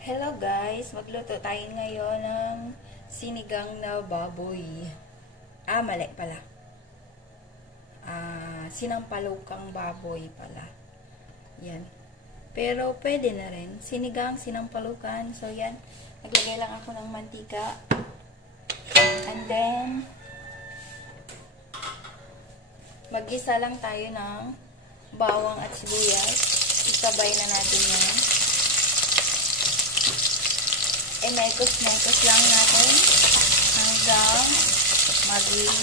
Hello guys, magluto tayo ngayon ng sinigang na baboy. Mali pala. Sinampalukang baboy pala. Yan. Pero pwede na rin. Sinigang, sinampalukan. So yan, naglagay lang ako ng mantika. And then, mag-isa lang tayo ng bawang at sibuyas. Isabay na natin yan. Mekos-mekos lang natin hanggang maging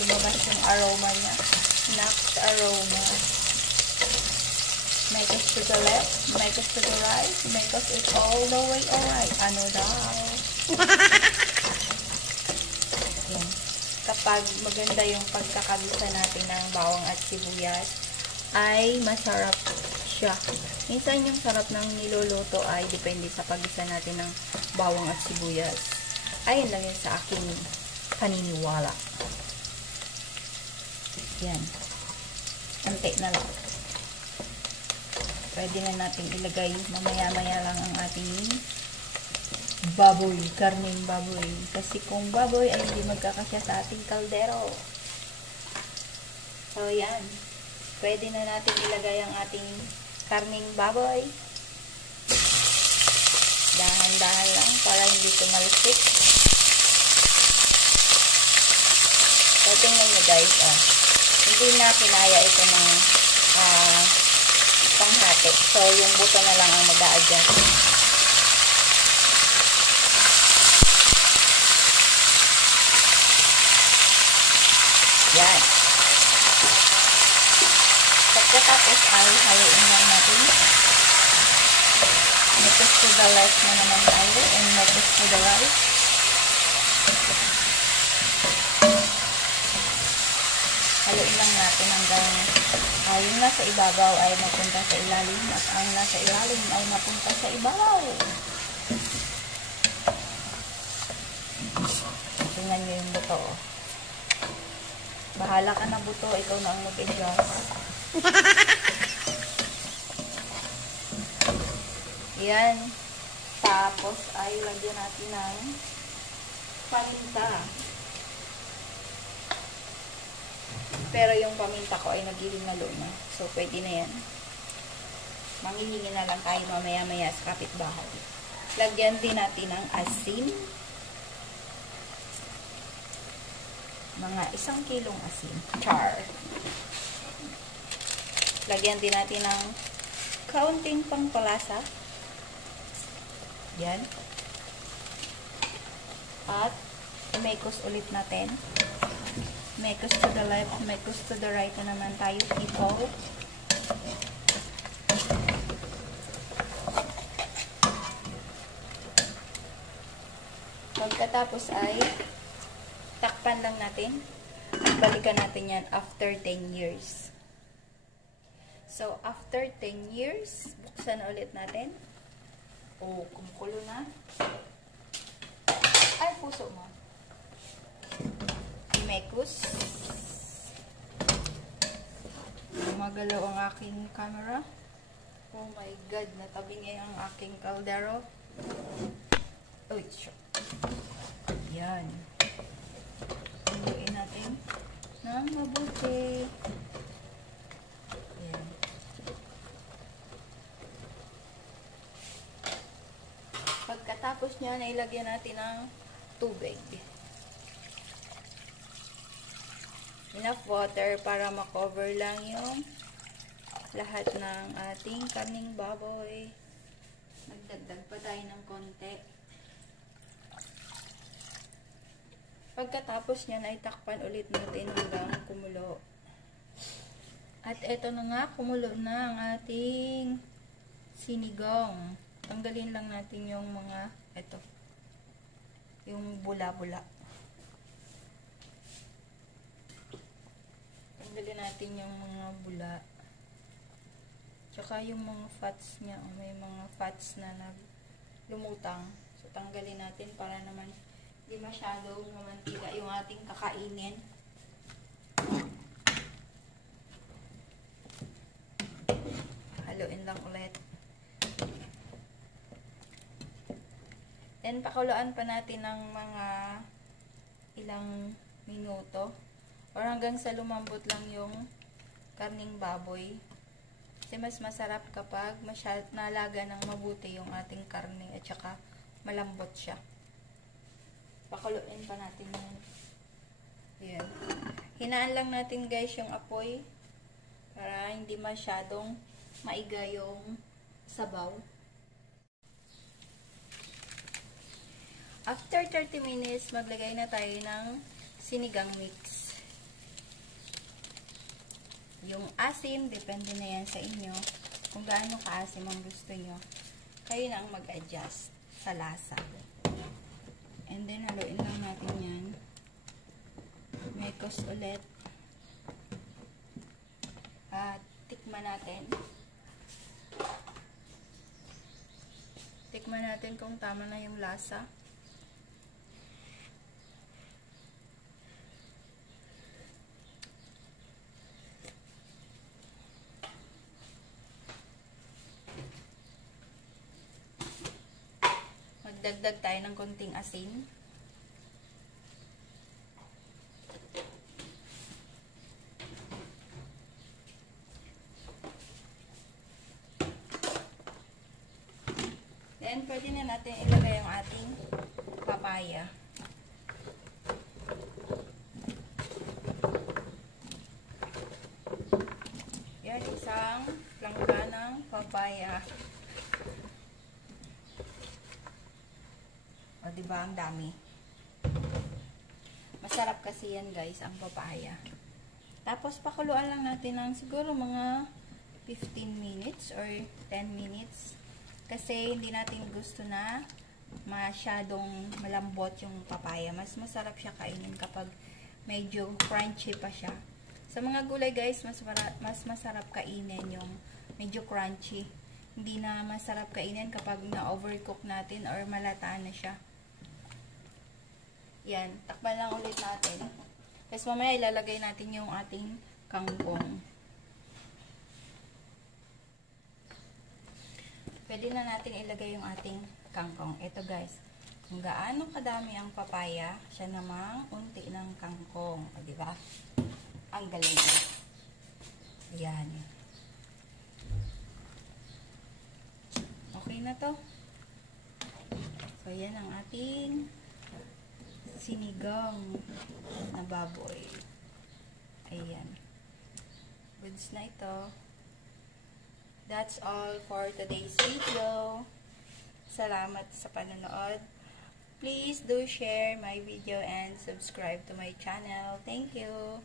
lumabas yung aroma niya. Next aroma. Mekos to the left, mekos to the right, mekos is all the way alright. Ano daw? Yan. Kapag maganda yung pagkakagisa natin ng bawang at sibuyas, ay masarap siya. Minsan yung sarap ng niluluto ay depende sa paggisa natin ng bawang at sibuyas. Ayun lang yun sa aking paniniwala. Yan. Ante na lang. Pwede na natin ilagay mamaya-maya lang ang ating baboy, karneng baboy. Kasi kung baboy ay hindi magkakasya sa ating kaldero. So yan. Pwede na natin ilagay ang ating karning baboy. Dahan-dahan lang para hindi tumalsik. So, tingnan nyo guys, hindi na kinaya ito ng panghati. So, yung buto na lang ang mag-a-adjust. Yan. Pagkatapos ay haluin lang natin. Mekos to the left na naman tayo and mekos to the right. Haluin lang natin hanggang yung nasa ibabaw ay mapunta sa ilalim at ang nasa ilalim ay mapunta sa ibabaw. Tingnan nyo yung buto. Bahala ka na buto, ikaw na ang mag-adjust. Yan. Tapos ay lagyan natin ng paminta. Pero yung paminta ko ay naghihingalo na. So, pwede na yan. Manghihingi na lang tayo mamaya-maya sa kapitbahay. Lagyan din natin ng asin. Mga 1 kilong asin. Char. Lagyan din natin ng kaunting pangpalasa. Yan. At mekos ulit natin. Mekos to the left, mekos to the right na naman tayo, people. Pagkatapos ay takpan lang natin at balikan natin yan after 10 years. So, after 10 years, buksan ulit natin. Kumukulo na. Ay, puso mo. Mekos. Magalaw ang aking camera. Oh my God, natabi niya ang aking kaldero. Uy, sure. Yan. Haluin natin ng mabuti. Yan. Pagkatapos niya, nailagyan natin ng tubig. Enough water para makover lang yung lahat ng ating karning baboy. Nagdagdag pa tayo ng konti. Pagkatapos niyan ay takpan ulit natin hanggang kumulo. At eto na nga, kumulo na ang ating sinigang. Tanggalin lang natin yung mga, yung bula-bula. Tanggalin natin yung mga bula. Tsaka yung mga fats niya. May mga fats na lumutang. So, tanggalin natin para naman hindi masyadong mamantika yung ating kakainin. Haluin lang ulit. Then, pakuluan pa natin ng mga ilang minuto. Or hanggang sa lumambot lang yung karning baboy. Kasi mas masarap kapag nalaga ng mabuti yung ating karne at saka malambot siya. Pakuluin pa natin yun. Ayan. Hinaan lang natin guys yung apoy para hindi masyadong maiga yung sabaw. After 30 minutes, maglagay na tayo ng sinigang mix. Yung asim, depende na yan sa inyo. Kung gaano kaasim ang gusto nyo, kayo na ang mag-adjust sa lasa. And then, haluin lang natin yan. Mekos ulit. At tikman natin. Tikman natin kung tama na yung lasa. Magdagdag tayo ng konting asin. Then, pwede na natin ilagay yung ating papaya. Yan, isang langga ng papaya. O, diba? Ang dami. Masarap kasi yan, guys, ang papaya. Tapos, pakuluan lang natin ng siguro mga 15 minutes or 10 minutes. Kasi, hindi natin gusto na masyadong malambot yung papaya. Mas masarap siya kainin kapag medyo crunchy pa siya. Sa mga gulay, guys, mas masarap kainin yung medyo crunchy. Hindi na masarap kainin kapag na-overcook natin or malataan na siya. Yan, takpan lang ulit natin. Tapos mamaya ilalagay natin yung ating kangkong. Pwede na natin ilagay yung ating kangkong. Ito guys, kung gaano kadami ang papaya, siya namang unti ng kangkong. O, diba? Ang galing. Yan. Okay na to. So, yan ang ating sinigang na baboy. Ayan. Goods na ito. That's all for today's video. Salamat sa panonood. Please do share my video and subscribe to my channel. Thank you.